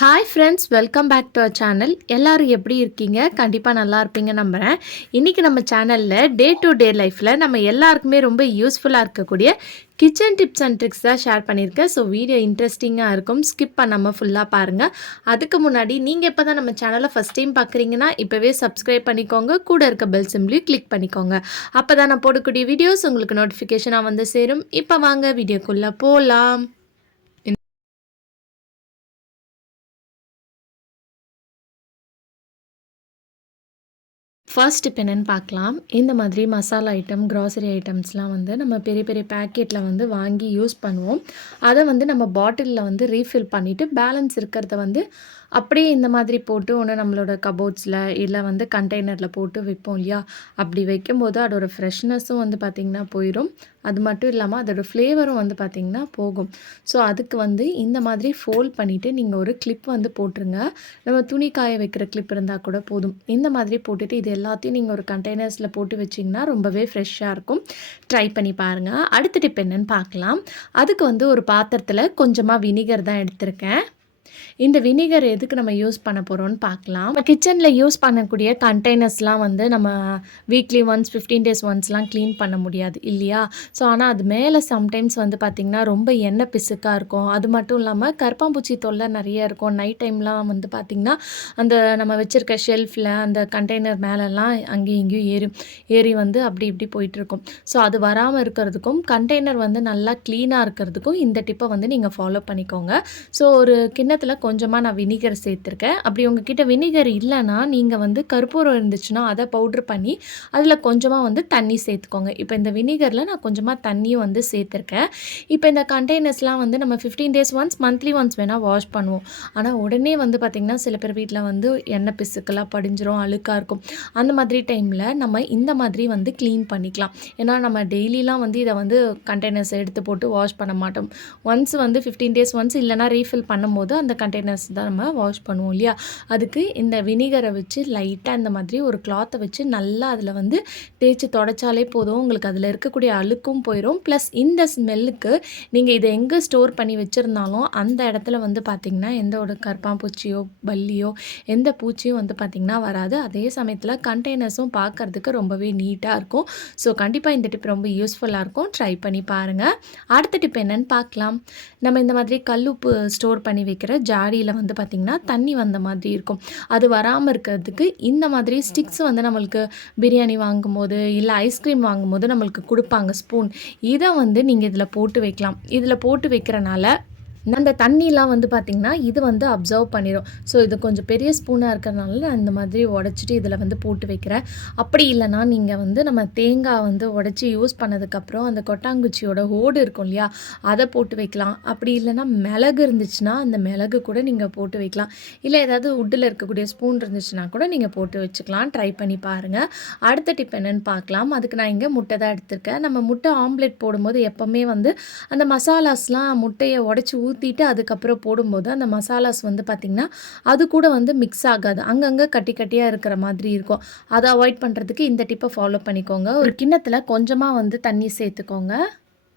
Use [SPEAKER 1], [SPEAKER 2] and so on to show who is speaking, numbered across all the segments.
[SPEAKER 1] Hi friends welcome back to our channel எல்லோரும் எப்படி இருக்கீங்க? கண்டிப்பாக நல்லா இருப்பீங்க நம்புகிறேன் இன்றைக்கி நம்ம சேனலில் டே டு டே லைஃப்பில் நம்ம எல்லாருக்குமே ரொம்ப யூஸ்ஃபுல்லாக இருக்கக்கூடிய கிச்சன் டிப்ஸ் அண்ட் ட்ரிக்ஸ் தான் ஷேர் பண்ணியிருக்கேன். ஸோ வீடியோ இன்ட்ரெஸ்டிங்காக இருக்கும். ஸ்கிப் பண்ணாமல் ஃபுல்லாக பாருங்கள் அதுக்கு முன்னாடி நீங்கள் இப்போ தான் நம்ம சேனலை ஃபஸ்ட் டைம் பார்க்குறீங்கன்னா இப்போவே சப்ஸ்கிரைப் பண்ணிக்கோங்க. கூட இருக்க பெல் சிம்லையும் கிளிக் பண்ணிக்கோங்க. அப்போ தான் நான் போடக்கூடிய வீடியோஸ் உங்களுக்கு நோட்டிஃபிகேஷனாக வந்து சேரும். இப்போ வாங்க வீடியோக்குள்ளே போகலாம் ஃபர்ஸ்ட் இப்போ என்னென்னு பார்க்கலாம். இந்த மாதிரி மசாலா ஐட்டம் க்ராசரி ஐட்டம்ஸ்லாம் வந்து நம்ம பெரிய பெரிய பேக்கெட்டில் வந்து வாங்கி யூஸ் பண்ணுவோம். அதை வந்து நம்ம பாட்டிலில் வந்து ரீஃபில் பண்ணிவிட்டு பேலன்ஸ் இருக்கிறத வந்து அப்படியே இந்த மாதிரி போட்டு ஒன்று நம்மளோட கபோர்ட்ஸில் இல்லை வந்து கண்டெய்னரில் போட்டு வைப்போம் இல்லையா? அப்படி வைக்கும்போது அதோடய ஃப்ரெஷ்னஸும் வந்து பார்த்திங்கன்னா போயிடும் அது மட்டும் இல்லாமல் அதோடய ஃப்ளேவரும் வந்து பார்த்திங்கன்னா போகும். ஸோ அதுக்கு வந்து இந்த மாதிரி ஃபோல்ட் பண்ணிவிட்டு நீங்கள் ஒரு கிளிப் வந்து போட்டுருங்க. நம்ம துணி காய வைக்கிற கிளிப் இருந்தால் கூட போதும். இந்த மாதிரி போட்டுட்டு இது எல்லாத்தையும் நீங்கள் ஒரு கண்டெய்னர்ஸில் போட்டு வச்சிங்கன்னா ரொம்பவே ஃப்ரெஷ்ஷாக இருக்கும். ட்ரை பண்ணி பாருங்கள் அடுத்த டிப் என்னென்னு பார்க்கலாம் அதுக்கு வந்து ஒரு பாத்திரத்தில் கொஞ்சமாக வினிகர் தான் எடுத்திருக்கேன். இந்த வினிகர் எதுக்கு நம்ம யூஸ் பண்ண போகிறோம்னு பார்க்கலாம். நம்ம கிச்சனில் யூஸ் பண்ணக்கூடிய கண்டெய்னர்ஸ்லாம் வந்து நம்ம வீக்லி ஒன்ஸ் ஃபிஃப்டீன் டேஸ் ஒன்ஸ்லாம் க்ளீன் பண்ண முடியாது இல்லையா? ஸோ ஆனால் அது மேலே சம்டைம்ஸ் வந்து பார்த்திங்கன்னா ரொம்ப எண்ணெய் பிசுக்காக இருக்கும். அது மட்டும் இல்லாமல் கருப்பாம்பூச்சி தொல்லை நிறைய இருக்கும். நைட் டைம்லாம் வந்து பார்த்திங்கன்னா அந்த நம்ம வச்சுருக்க ஷெல்ஃபில் அந்த கண்டெய்னர் மேலெல்லாம் அங்கேயும் இங்கேயும் ஏறி ஏறி வந்து அப்படி இப்படி போயிட்டுருக்கும் ஸோ அது வராமல் இருக்கிறதுக்கும் கண்டெய்னர் வந்து நல்லா க்ளீனாக இருக்கிறதுக்கும் இந்த டிப்பை வந்து நீங்கள் ஃபாலோ பண்ணிக்கோங்க. ஸோ ஒரு கிண்ண கிண்ணத்தில் கொஞ்சமாக நான் வினிகர் சேர்த்துருக்கேன். அப்படி உங்ககிட்ட வினிகர் இல்லைன்னா நீங்கள் வந்து கற்பூரம் இருந்துச்சுன்னா அதை பவுட்ரு பண்ணி அதில் கொஞ்சமாக வந்து தண்ணி சேர்த்துக்கோங்க. இப்போ இந்த வினிகரில் நான் கொஞ்சமாக தண்ணியும் வந்து சேர்த்துருக்கேன். இப்போ இந்த கண்டெய்னர்ஸ்லாம் வந்து நம்ம fifteen days once monthly once வேணால் வாஷ் பண்ணுவோம். ஆனால் உடனே வந்து பார்த்திங்கன்னா சில பேர் வீட்டில் வந்து எண்ணெய் பிசுக்கெல்லாம் படிஞ்சிரும் அழுக்காக இருக்கும். அந்த மாதிரி டைமில் நம்ம இந்த மாதிரி வந்து க்ளீன் பண்ணிக்கலாம். ஏன்னா நம்ம டெய்லிலாம் வந்து இதை வந்து கண்டெய்னர்ஸ் எடுத்து போட்டு வாஷ் பண்ண மாட்டோம். ஒன்ஸ் வந்து ஃபிஃப்டீன் டேஸ் ஒன்ஸ் இல்லைனா ரீஃபில் பண்ணும்போது அந்த கண்டெய்னர்ஸ் தான் நம்ம வாஷ் பண்ணுவோம் இல்லையா? அதுக்கு இந்த வினிகரை வச்சு லைட்டாக இந்த மாதிரி ஒரு கிளாத்தை வச்சு நல்லா அதில் வந்து தேய்ச்சி தொடச்சாலே போதும். உங்களுக்கு அதில் இருக்கக்கூடிய அழுக்கும் போயிடும் ப்ளஸ் இந்த ஸ்மெல்லுக்கு நீங்கள் இதை எங்கே ஸ்டோர் பண்ணி வச்சுருந்தாலும் அந்த இடத்துல வந்து பார்த்திங்கன்னா எந்த ஒரு கற்பாம்பூச்சியோ பல்லியோ எந்த பூச்சியும் வந்து பார்த்திங்கன்னா வராது. அதே சமயத்தில் கண்டெய்னர்ஸும் பார்க்குறதுக்கு ரொம்பவே நீட்டாக இருக்கும். ஸோ கண்டிப்பாக இந்த டிப் ரொம்ப யூஸ்ஃபுல்லாக இருக்கும். ட்ரை பண்ணி பாருங்கள் அடுத்த டிப் என்னென்னு பார்க்கலாம். நம்ம இந்த மாதிரி கல்லுப்பு ஸ்டோர் பண்ணி வைக்கிற ஜாடியில் வந்து பார்த்திங்கன்னா தண்ணி வந்த மாதிரி இருக்கும். அது வராமல் இருக்கிறதுக்கு இந்த மாதிரி ஸ்டிக்ஸ் வந்து நம்மளுக்கு பிரியாணி வாங்கும்போது இல்லை ஐஸ்கிரீம் வாங்கும்போது நம்மளுக்கு கொடுப்பாங்க ஸ்பூன் இதை வந்து நீங்கள் இதில் போட்டு வைக்கலாம். இதில் போட்டு வைக்கிறனால அந்த தண்ணிலாம் வந்து பார்த்திங்கன்னா இது வந்து அப்சர்வ் பண்ணிடும் ஸோ இது கொஞ்சம் பெரிய ஸ்பூனாக இருக்கிறனால நான் இந்த மாதிரி உடச்சிட்டு இதில் வந்து போட்டு வைக்கிறேன். அப்படி இல்லைனா நீங்கள் வந்து நம்ம தேங்காய் வந்து உடச்சி யூஸ் பண்ணதுக்கப்புறம் அந்த கொட்டாங்குச்சியோட ஓடு இருக்கும் இல்லையா அதை போட்டு வைக்கலாம். அப்படி இல்லைனா மிளகு இருந்துச்சுன்னா அந்த மிளகு கூட நீங்கள் போட்டு வைக்கலாம். இல்லை ஏதாவது உட்டில் இருக்கக்கூடிய ஸ்பூன் இருந்துச்சுன்னா கூட நீங்கள் போட்டு வச்சுக்கலாம். ட்ரை பண்ணி பாருங்கள் அடுத்த டிப் என்னென்னு பார்க்கலாம் அதுக்கு நான் இங்கே முட்டை தான் எடுத்திருக்கேன். நம்ம முட்டை ஆம்லேட் போடும்போது எப்போவுமே வந்து அந்த மசாலாஸ்லாம் முட்டையை உடச்சி ஊற்றி ஊற்றிட்டு அதுக்கப்புறம் போடும்போது அந்த மசாலாஸ் வந்து பார்த்திங்கன்னா அது கூட வந்து மிக்ஸ் ஆகாது. அங்கங்கே கட்டி கட்டியாக இருக்கிற மாதிரி இருக்கும். அதை அவாய்ட் பண்ணுறதுக்கு இந்த டிப்பை ஃபாலோ பண்ணிக்கோங்க. ஒரு கிண்ணத்தில் கொஞ்சமாக வந்து தண்ணி சேர்த்துக்கோங்க.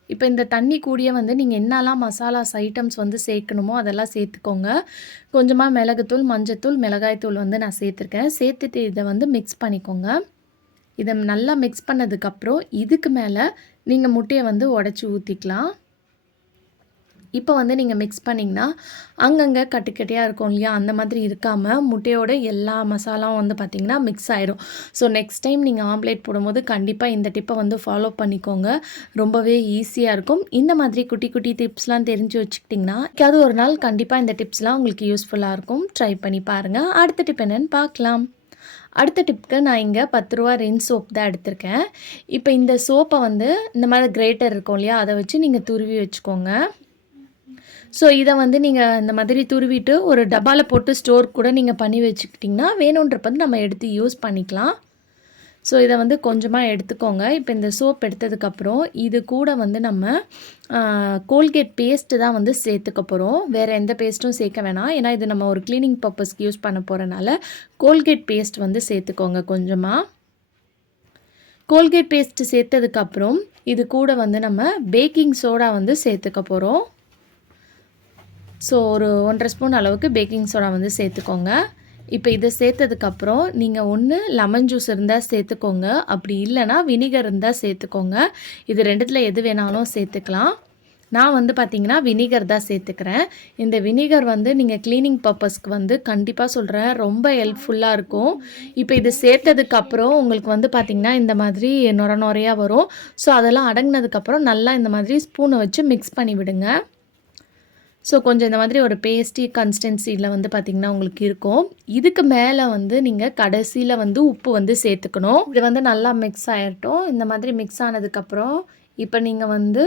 [SPEAKER 1] இப்போ இந்த தண்ணி கூடிய வந்து நீங்கள் என்னெல்லாம் மசாலாஸ் ஐட்டம்ஸ் வந்து சேர்க்கணுமோ அதெல்லாம் சேர்த்துக்கோங்க. கொஞ்சமாக மிளகுத்தூள் மஞ்சத்தூள் மிளகாய்த்தூள் வந்து நான் சேர்த்துருக்கேன். சேர்த்துட்டு இதை வந்து மிக்ஸ் பண்ணிக்கோங்க. இதை நல்லா மிக்ஸ் பண்ணதுக்கப்புறம் இதுக்கு மேலே நீங்கள் முட்டையை வந்து உடச்சி ஊற்றிக்கலாம் இப்போ வந்து நீங்கள் மிக்ஸ் பண்ணிங்கன்னா அங்கங்கே கட்டுக்கட்டியாக இருக்கும் இல்லையா? அந்த மாதிரி இருக்காமல் முட்டையோட எல்லா மசாலாவும் வந்து பார்த்திங்கன்னா மிக்ஸ் ஆயிரும். ஸோ நெக்ஸ்ட் டைம் நீங்கள் ஆம்லேட் போடும்போது கண்டிப்பாக இந்த டிப்பை வந்து ஃபாலோ பண்ணிக்கோங்க. ரொம்பவே ஈஸியாக இருக்கும். இந்த மாதிரி குட்டி குட்டி டிப்ஸ்லாம் தெரிஞ்சு வச்சுக்கிட்டிங்கன்னா அது ஒரு நாள் கண்டிப்பாக இந்த டிப்ஸ்லாம் உங்களுக்கு யூஸ்ஃபுல்லாக இருக்கும். ட்ரை பண்ணி பாருங்கள் அடுத்த டிப் என்னென்னு பார்க்கலாம் அடுத்த டிப்க்கு நான் இங்கே பத்து ரூபா ரென் சோப் தான் எடுத்திருக்கேன். இப்போ இந்த சோப்பை வந்து இந்த மாதிரி கிரேட்டர் இருக்கும் இல்லையா? அதை வச்சு நீங்கள் துருவி வச்சுக்கோங்க. ஸோ இதை வந்து நீங்கள் இந்த மாதிரி துருவிட்டு ஒரு டப்பாவில் போட்டு ஸ்டோர் கூட நீங்கள் பண்ணி வச்சுக்கிட்டிங்கன்னா வேணுன்றப்ப நம்ம எடுத்து யூஸ் பண்ணிக்கலாம். ஸோ இதை வந்து கொஞ்சமாக எடுத்துக்கோங்க. இப்போ இந்த சோப் எடுத்ததுக்கப்புறம் இது கூட வந்து நம்ம கோல்கேட் பேஸ்ட்டு தான் வந்து சேர்த்துக்க போகிறோம் வேறு எந்த பேஸ்ட்டும் சேர்க்க வேணாம். ஏன்னா இது நம்ம ஒரு க்ளீனிங் பர்பஸ்க்கு யூஸ் பண்ண போகிறனால கோல்கேட் பேஸ்ட் வந்து சேர்த்துக்கோங்க கொஞ்சமாக கோல்கேட் பேஸ்ட்டு சேர்த்ததுக்கப்புறம் இது கூட வந்து நம்ம பேக்கிங் சோடா வந்து சேர்த்துக்க போகிறோம் ஸோ ஒரு ஒன்றரை ஸ்பூன் அளவுக்கு பேக்கிங் சோடா வந்து சேர்த்துக்கோங்க. இப்போ இதை சேர்த்ததுக்கப்புறம் நீங்கள் ஒன்று லெமன் ஜூஸ் இருந்தால் சேர்த்துக்கோங்க. அப்படி இல்லைன்னா வினிகர் இருந்தால் சேர்த்துக்கோங்க. இது ரெண்டுத்தில் எது வேணாலும் சேர்த்துக்கலாம். நான் வந்து பார்த்தீங்கன்னா வினிகர் தான் சேர்த்துக்கிறேன். இந்த வினிகர் வந்து நீங்கள் க்ளீனிங் பர்பஸ்க்கு வந்து கண்டிப்பாக சொல்கிறேன் ரொம்ப ஹெல்ப்ஃபுல்லாக இருக்கும். இப்போ இது சேர்த்ததுக்கப்புறம் உங்களுக்கு வந்து பார்த்திங்கன்னா இந்த மாதிரி நொர நொறையாக வரும். ஸோ அதெல்லாம் அடங்கினதுக்கப்புறம் நல்லா இந்த மாதிரி ஸ்பூனை வச்சு மிக்ஸ் பண்ணி விடுங்க ஸோ கொஞ்சம் இந்த மாதிரி ஒரு பேஸ்டி கன்சிஸ்டன்சியில் வந்து பார்த்திங்கன்னா உங்களுக்கு இருக்கும். இதுக்கு மேலே வந்து நீங்கள் கடைசியில் வந்து உப்பு வந்து சேர்த்துக்கணும். இது வந்து நல்லா மிக்ஸ் ஆகிட்டோம் இந்த மாதிரி மிக்ஸ் ஆனதுக்கப்புறம் இப்போ நீங்கள் வந்து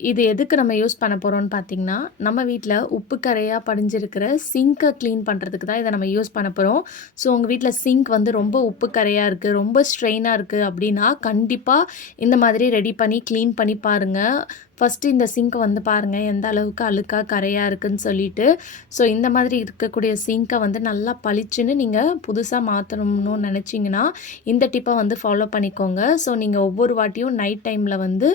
[SPEAKER 1] இது எதுக்கு நம்ம யூஸ் பண்ண போகிறோம்னு பார்த்தீங்கன்னா நம்ம வீட்டில் உப்பு கரையாக படிஞ்சிருக்கிற சிங்கை க்ளீன் பண்ணுறதுக்கு தான் இதை நம்ம யூஸ் பண்ண போகிறோம் ஸோ உங்கள் வீட்டில் சிங்க் வந்து ரொம்ப உப்பு கரையாக இருக்குது ரொம்ப ஸ்ட்ரெயினாக இருக்குது அப்படின்னா கண்டிப்பாக இந்த மாதிரி ரெடி பண்ணி க்ளீன் பண்ணி பாருங்கள் ஃபஸ்ட்டு இந்த சிங்க்கை வந்து பாருங்கள் எந்த அளவுக்கு அழுக்காக கரையாக இருக்குதுன்னு சொல்லிட்டு ஸோ இந்த மாதிரி இருக்கக்கூடிய சிங்க்கை வந்து நல்லா பளிச்சுன்னு நீங்கள் புதுசாக மாற்றணும்னு நினச்சிங்கன்னா இந்த டிப்பை வந்து ஃபாலோ பண்ணிக்கோங்க. ஸோ நீங்கள் ஒவ்வொரு வாட்டியும் நைட் டைமில் வந்து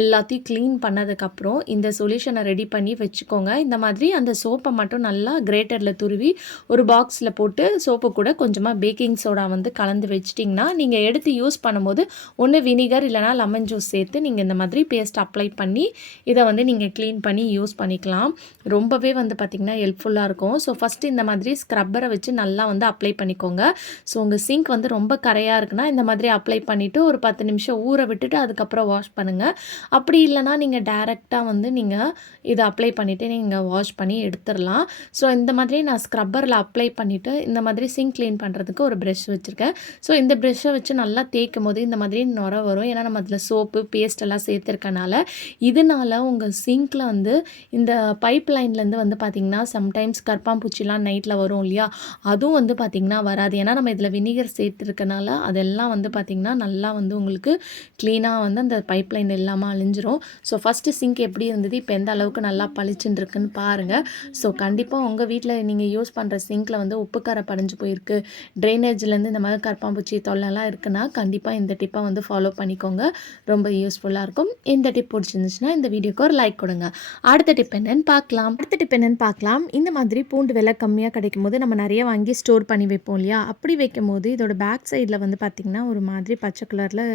[SPEAKER 1] எல்லாத்தையும் க்ளீன் பண்ணதுக்கப்புறம் இந்த சொல்யூஷனை ரெடி பண்ணி வச்சுக்கோங்க. இந்த மாதிரி அந்த சோப்பை மட்டும் நல்லா கிரேட்டரில் துருவி ஒரு பாக்ஸில் போட்டு சோப்பு கூட கொஞ்சமாக பேக்கிங் சோடா வந்து கலந்து வச்சிட்டிங்கன்னா நீங்கள் எடுத்து யூஸ் பண்ணும்போது ஒன்று வினிகர் இல்லைனா லெமன் ஜூஸ் சேர்த்து நீங்கள் இந்த மாதிரி பேஸ்ட் அப்ளை பண்ணி இதை வந்து நீங்கள் க்ளீன் பண்ணி யூஸ் பண்ணிக்கலாம். ரொம்பவே வந்து பார்த்திங்கன்னா ஹெல்ப்ஃபுல்லாக இருக்கும். ஸோ ஃபஸ்ட்டு இந்த மாதிரி ஸ்க்ரப்பரை வச்சு நல்லா வந்து அப்ளை பண்ணிக்கோங்க. ஸோ உங்கள் சிங்க் வந்து ரொம்ப கரையாக இருக்குன்னா இந்த மாதிரி அப்ளை பண்ணிவிட்டு ஒரு பத்து நிமிஷம் ஊற விட்டுட்டு அதுக்கப்புறம் வாஷ் பண்ணுங்கள் அப்படி இல்லைனா நீங்கள் டேரெக்டாக வந்து நீங்கள் இதை அப்ளை பண்ணிவிட்டு நீங்கள் வாஷ் பண்ணி எடுத்துடலாம். ஸோ இந்த மாதிரி நான் ஸ்க்ரப்பரில் அப்ளை பண்ணிவிட்டு இந்த மாதிரி சிங்க் க்ளீன் பண்ணுறதுக்கு ஒரு ப்ரெஷ் வச்சுருக்கேன். ஸோ இந்த ப்ரெஷ்ஷை வச்சு நல்லா தேய்க்கும் போது இந்த மாதிரி நுர வரும். ஏன்னா நம்ம அதில் சோப்பு பேஸ்ட் எல்லாம் சேர்த்துருக்கனால இதனால உங்கள் சிங்க்கில் வந்து இந்த பைப் லைன்லேருந்து வந்து பார்த்திங்கன்னா சம்டைம்ஸ் கற்பாம்பூச்சிலாம் நைட்டில் வரும் இல்லையா? அதுவும் வந்து பார்த்திங்கன்னா வராது. ஏன்னா நம்ம இதில் வினிகர் சேர்த்துருக்கனால அதெல்லாம் வந்து பார்த்திங்கன்னா நல்லா வந்து உங்களுக்கு க்ளீனாக வந்து அந்த பைப் லைன் இல்லாமல் அழிஞ்சிரும். ஸோ ஃபஸ்ட்டு சிங்க் எப்படி இருந்தது? இப்போ எந்த அளவுக்கு நல்லா பளிச்சுன்னு இருக்குன்னு பாருங்கள் ஸோ கண்டிப்பாக உங்கள் வீட்டில் நீங்கள் யூஸ் பண்ணுற சிங்க்கில் வந்து உப்பு கரை படிஞ்சு போயிருக்கு. ட்ரைனேஜ்லேருந்து இந்த மாதிரி கற்பாம்பூச்சி தொல்லைலாம் இருக்குன்னா கண்டிப்பாக இந்த டிப்பை வந்து ஃபாலோ பண்ணிக்கோங்க. ரொம்ப யூஸ்ஃபுல்லாக இருக்கும். இந்த டிப் பிடிச்சிருந்துச்சுன்னா இந்த வீடியோக்கு ஒரு லைக் கொடுங்க. அடுத்த டிப் என்னன்னு பார்க்கலாம். அடுத்த டிப் என்னன்னு பார்க்கலாம். இந்த மாதிரி பூண்டு விலை கம்மியாக கிடைக்கும் போது நம்ம நிறைய வாங்கி ஸ்டோர் பண்ணி வைப்போம் இல்லையா? அப்படி வைக்கும் போது இதோட பேக் சைடில் வந்து பார்த்திங்கன்னா ஒரு மாதிரி பச்சை கலரில்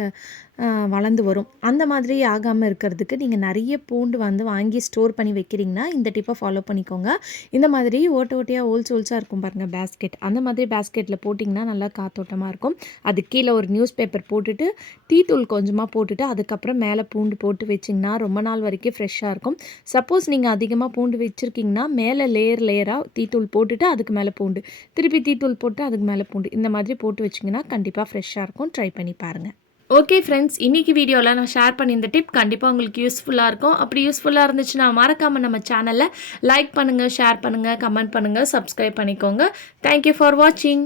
[SPEAKER 1] வளர்ந்து வரும். அந்த மாதிரி ஆகாமல் இருக்கிறதுக்கு நீங்கள் நிறைய பூண்டு வந்து வாங்கி ஸ்டோர் பண்ணி வைக்கிறீங்கன்னா இந்த டிப்பை ஃபாலோ பண்ணிக்கோங்க. இந்த மாதிரி ஓட்ட ஓட்டையாக ஹோல்ஸ் ஹோல்ஸாக இருக்கும் பாருங்கள் பேஸ்கெட் அந்த மாதிரி பேஸ்கெட்டில் போட்டிங்கன்னா நல்லா காத்தோட்டமாக இருக்கும். அது கீழே ஒரு நியூஸ் பேப்பர் போட்டுட்டு தூள் கொஞ்சமாக போட்டுட்டு அதுக்கப்புறம் மேலே பூண்டு போட்டு வச்சிங்கன்னா ரொம்ப நாள் வரைக்கும் ஃப்ரெஷ்ஷாக இருக்கும். சப்போஸ் நீங்கள் அதிகமாக பூண்டு வச்சுருக்கீங்கன்னா மேலே லேயர் லேயராக தீத்தூள் போட்டுட்டு அதுக்கு மேலே பூண்டு. திருப்பி தீத்தூள் போட்டு அதுக்கு மேலே பூண்டு. இந்த மாதிரி போட்டு வச்சிங்கன்னா கண்டிப்பாக ஃப்ரெஷ்ஷாக இருக்கும். ட்ரை பண்ணி பாருங்கள் ஓகே ஃப்ரெண்ட்ஸ் இன்றைக்கி வீடியோவில் நான் ஷேர் பண்ணியிருந்த டிப் கண்டிப்பாக உங்களுக்கு யூஸ்ஃபுல்லாக இருக்கும். அப்படி யூஸ்ஃபுல்லாக இருந்துச்சுன்னா மறக்காமல் நம்ம சேனலில் லைக் பண்ணுங்கள் ஷேர் பண்ணுங்கள் கமெண்ட் பண்ணுங்கள் சப்ஸ்கிரைப் பண்ணிக்கோங்க. தேங்க்யூ ஃபார் வாட்சிங்